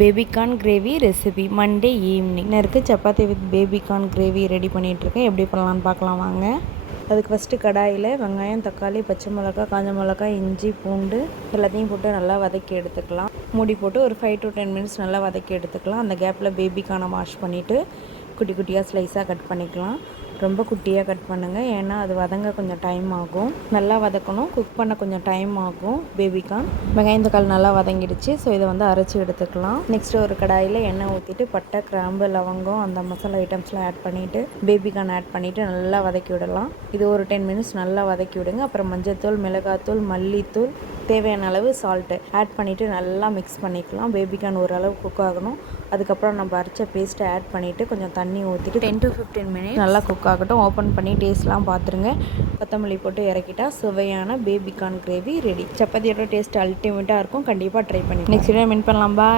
Baby corn gravy recipe Monday evening இருக்குது. Chapati with baby corn gravy ready பண்ணிகிட்ருக்கேன். எப்படி பண்ணலான்னு பார்க்கலாம் வாங்க. அதுக்கு ஃபஸ்ட்டு கடாயில் வெங்காயம், தக்காளி, பச்சை மிளகாய், காஞ்ச மிளகாய், இஞ்சி, பூண்டு எல்லாத்தையும் போட்டு நல்லா வதக்கி எடுத்துக்கலாம். மூடி போட்டு ஒரு 5 to 10 மினிட்ஸ் நல்லா வதக்கி எடுத்துக்கலாம். அந்த கேப்பில் பேபிகார்னை வாஷ் பண்ணிவிட்டு குட்டி குட்டியாக ஸ்லைஸாக கட் பண்ணிக்கலாம். ரொம்ப குட்டியாக கட் பண்ணுங்கள், ஏன்னா அது வதங்க கொஞ்சம் டைம் ஆகும். நல்லா வதக்கணும், குக் பண்ண கொஞ்சம் டைம் ஆகும். பேபிகார்ன் வெங்காயம் தக்காளி நல்லா வதங்கிடுச்சு. ஸோ இதை வந்து அரைச்சி எடுத்துக்கலாம். நெக்ஸ்ட்டு ஒரு கடாயில் எண்ணெய் ஊற்றிட்டு பட்டை, கிராம்பு, லவங்கம் அந்த மசாலா ஐட்டம்ஸ்லாம் ஆட் பண்ணிவிட்டு பேபிகார்ன் ஆட் பண்ணிவிட்டு நல்லா வதக்கி விடலாம். இது ஒரு 10 மினிட்ஸ் நல்லா வதக்கி விடுங்க. அப்புறம் மஞ்சள்தூள், மிளகாத்தூள், மல்லித்தூள், தேவையான அளவு சால்ட்டு ஆட் பண்ணிவிட்டு நல்லா மிக்ஸ் பண்ணிக்கலாம். பேபிகார்ன் ஓரளவு குக் ஆகணும். அதுக்கப்புறம் நம்ம அரைச்ச பேஸ்ட்டை ஆட் பண்ணிவிட்டு கொஞ்சம் தண்ணி ஊற்றிட்டு 10 to 15 மினிட்ஸ் நல்லா குக் ஆகட்டும். ஓப்பன் பண்ணி டேஸ்ட்லாம் பார்த்துருங்க. கொத்தமல்லி போட்டு இறக்கிட்டா சுவையான பேபிகார்ன் கிரேவி ரெடி. சப்பாத்தியோட டேஸ்ட் அல்டிமேட்டாக இருக்கும். கண்டிப்பாக ட்ரை பண்ணி நெக்ஸ்ட் வீடியோ மீட் பண்ணலாம். பாய்.